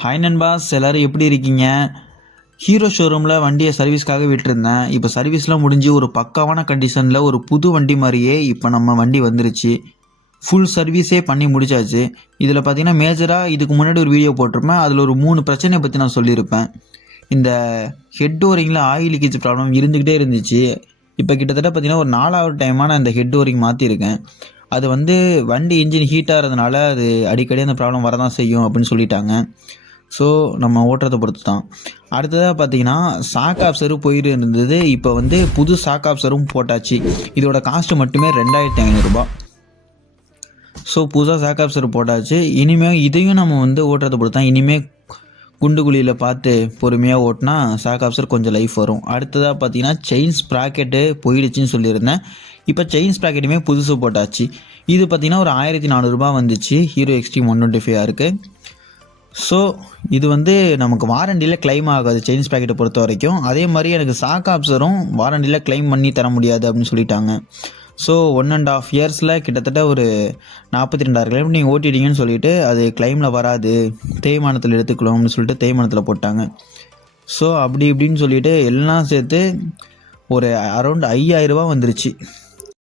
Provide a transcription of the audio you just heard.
Hi நண்பாஸ், எல்லோரும் எப்படி இருக்கீங்க? ஹீரோ ஷோரூமில் வண்டியை சர்வீஸ்க்காக விட்டுருந்தேன். இப்போ சர்வீஸ்லாம் முடிஞ்சு ஒரு பக்காவான கண்டிஷனில் ஒரு புது வண்டி மாதிரியே இப்போ நம்ம வண்டி வந்துருச்சு. ஃபுல் சர்வீஸே பண்ணி முடிச்சாச்சு. இதில் பார்த்தீங்கன்னா மேஜராக இதுக்கு முன்னாடி ஒரு வீடியோ போட்டிருப்பேன். அதில் ஒரு 3 பிரச்சனையை பற்றி நான் சொல்லியிருப்பேன். இந்த ஹெட் ஓரிங்கில் ஆயில் லீக்கேஜ் ப்ராப்ளம் இருந்துக்கிட்டே இருந்துச்சு. இப்போ கிட்டத்தட்ட பார்த்தீங்கன்னா ஒரு 4வது டைமாக நான் இந்த ஹெட் ஓரிங் மாற்றிருக்கேன். அது வண்டி இன்ஜின் ஹீட்டாக இருந்தனால அது அடிக்கடி அந்த ப்ராப்ளம் வரதான் செய்யும் அப்படின்னு சொல்லிட்டாங்க. ஸோ நம்ம ஓட்டுறதை பொறுத்து தான். அடுத்ததாக பார்த்தீங்கன்னா ஷாக் ஆப்சரும் போயிருந்தது. இப்போ புது ஷாக் ஆப்சரும் போட்டாச்சு. இதோட காஸ்ட்டு மட்டுமே 2500 ரூபா. ஸோ புதுசாக ஷாக் ஆப்சர் போட்டாச்சு. இனிமேல் இதையும் நம்ம ஓட்டுறதை பொறுத்து தான். இனிமேல் குண்டு குழியில் பார்த்து பொறுமையாக ஓட்டினா ஷாக் ஆப்சர் கொஞ்சம் லைஃப் வரும். அடுத்ததாக பார்த்தீங்கன்னா செயின் ஸ்ப்ராக்கெட்டு போயிடுச்சுன்னு சொல்லியிருந்தேன். இப்போ செயின் ஸ்ப்ராக்கெட்டுமே புதுசு போட்டாச்சு. இது பார்த்தீங்கன்னா ஒரு 1400 ரூபா வந்துச்சு. ஹீரோ எக்ஸ்ட்ரீம் 125 இருக்குது. ஸோ இது நமக்கு வாரண்டியில் கிளைம் ஆகாது செயின் ஸ்ப்ராக்கெட்டை பொறுத்த வரைக்கும். அதே மாதிரி எனக்கு ஷாக் ஆப்சரும் வாரண்டியில் கிளைம் பண்ணி தர முடியாது அப்படின்னு சொல்லிட்டாங்க. ஸோ 1.5 இயர்ஸில் கிட்டத்தட்ட ஒரு 42,000 கிலோமீட்டர் நீங்கள் ஓட்டிட்டீங்கன்னு சொல்லிவிட்டு அது கிளைமில் வராது, தேய்மானத்தில் எடுத்துக்கலாம்னு சொல்லிட்டு தேய்மானத்தில் போட்டாங்க. ஸோ அப்படி இப்படின்னு சொல்லிவிட்டு எல்லாம் சேர்த்து ஒரு அரௌண்ட் 5000 ரூபா வந்துருச்சு.